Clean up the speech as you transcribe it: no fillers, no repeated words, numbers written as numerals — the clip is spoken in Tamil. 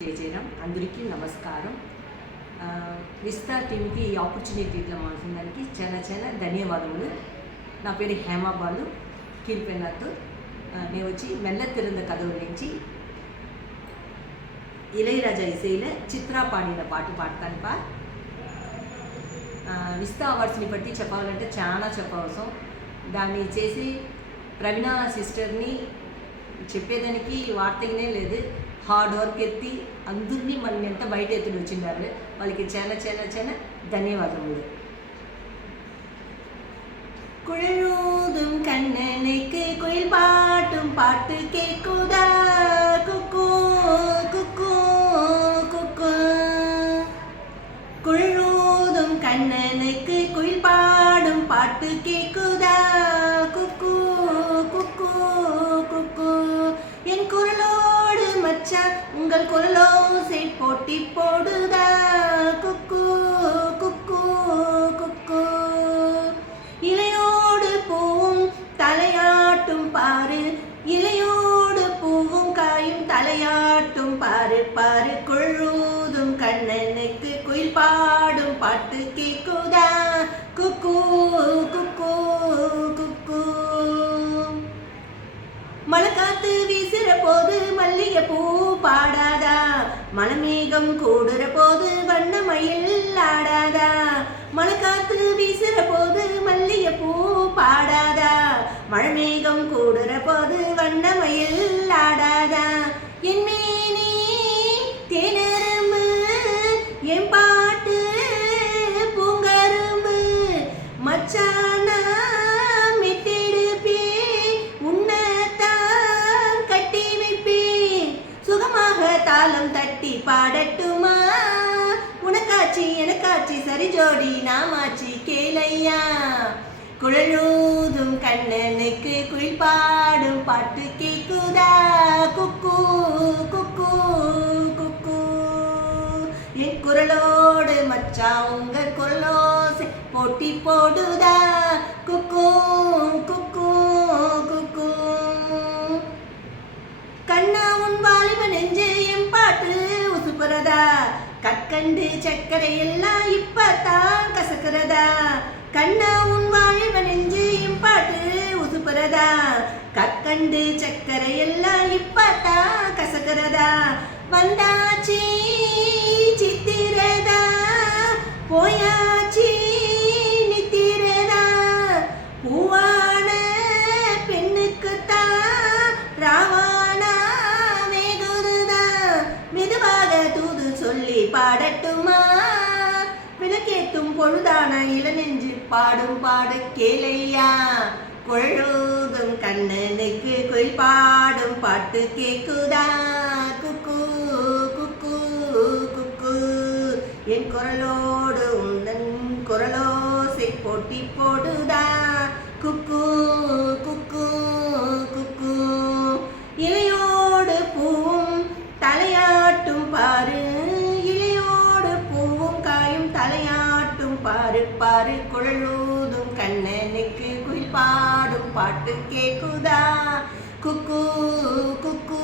చేయడం అందరికీ నమస్కారం. విస్తార్ టీమ్కి ఈ ఆపర్చునిటీ ఇట్లా మాట్లాడడానికి చాలా ధన్యవాదములు. నా పేరు హేమాబాలు కీర్పెనాథ్. నేను వచ్చి மெல்ல திறந்த கதவு నుంచి இளையராஜா இசையில் చిత్రా పాడిన పాట పాడతానుపా. విస్తా అవార్డ్స్ని బట్టి చెప్పాలంటే చాలా చెప్పవసరం. దాన్ని చేసి ప్రవీణ సిస్టర్ని చెప్పేదానికి వార్తగానే లేదు. హార్డ్ వర్క్ ఎత్తి అందరినీ మనం ఎంత బయట ఎత్తుని వచ్చినారు. వాళ్ళకి చాలా ధన్యవాదములు. குழலூதும் கண்ணனுக்கு குயில் பாட்டும் பாட்டு கேட்குதா குக்கு குக்கு குக்கு. குழலூதும் கண்ணனுக்கு குயில் பாடும் பாட்டு கேட்குதா குக்கு குக்கு குக்கு. என் குரலோடு மச்சான் உங்கள் குரலோசை போட்டி போடுதா குக்கு குக்கு குக்கு. இலையோடு பூவும் தலையாட்டும் பாரு, இலையோடு பூவும் காயும் தலையாட்டும் பாரு பாரு. குழலூதும் கண்ணனுக்கு குயில் பாடும் பாட்டு கேட்குதா குக்கு குக்கு குக்கு. மழை காத்து வீசுற போது மல்லிகை பூ பாடாதா, மலமேகம் கூடுற போது வண்ணமயில் ஆடாதா. மழை காத்து வீசுற போது மல்லிகை பூ பாடாதா, மழமேகம் கூடுற போது வண்ணமயில் ஆடாதா. என் மேனி தேனரும்பு என் பாட்டு பூங்கரும்பு மச்சானா மெட்டெடுப்பே உன்னத்தான் கட்டி வைப்பே. சுகமாக தாளம் தட்டி பாடட்டுமா உனக்காச்சி எனக்காச்சி சரி ஜோடி நாமாச்சி கேளையா. குழலூதும் கண்ணனுக்கு குயில் பாடும் பாட்டு கேட்குதா குக்கு குக்கு குக்கு. என் குரலோடு மச்சா உங்கள் குரலோசை போட்டி போடுதா குக்கு குக்கு குக்கு. கண்ணா உன் வாலிப நெஞ்சு என் பாட்டு உசுப்புறதா, கற்கண்டு சக்கரை எல்லாம் இப்பத்தான் கசக்கிறதா. கண்ணா உன் வாழிவ நெஞ்சு என் பாட்டு உசுப்புறதா, கற்கண்டு சக்கரை எல்லாம் இப்பத்தான் கசக்கிறதா. வந்தாச்சி சித்திரதா போயாச்சி நித்திரதா. பூவான பெண்ணுக்குத்தான் ராவானா வேகுருதா. மெதுவாக தூது சொல்லி பாடட்டுமா விளக்கேற்றும் பொழுதான இளநெஞ்சு பாடும் பாட கேளையா. குழலூதும் கண்ணனுக்கு குயில் பாடும் பாட்டு கேட்குதா குக்கு குக்கு குக்கு. என் குரலோடு உந்தன் குரலோசை போட்டி போடுதா குக்கு குக்கு குக்கு. இலையோடு பூவும் தலையாட்டும் பாரு, இலையோடு பூவும் காயும் தலையாட்டும் பாரு பாரு. குழலூதும் கண்ணனுக்கு குயில் பாடும் பாட்டு கேட்குதா குக்கு குக்கு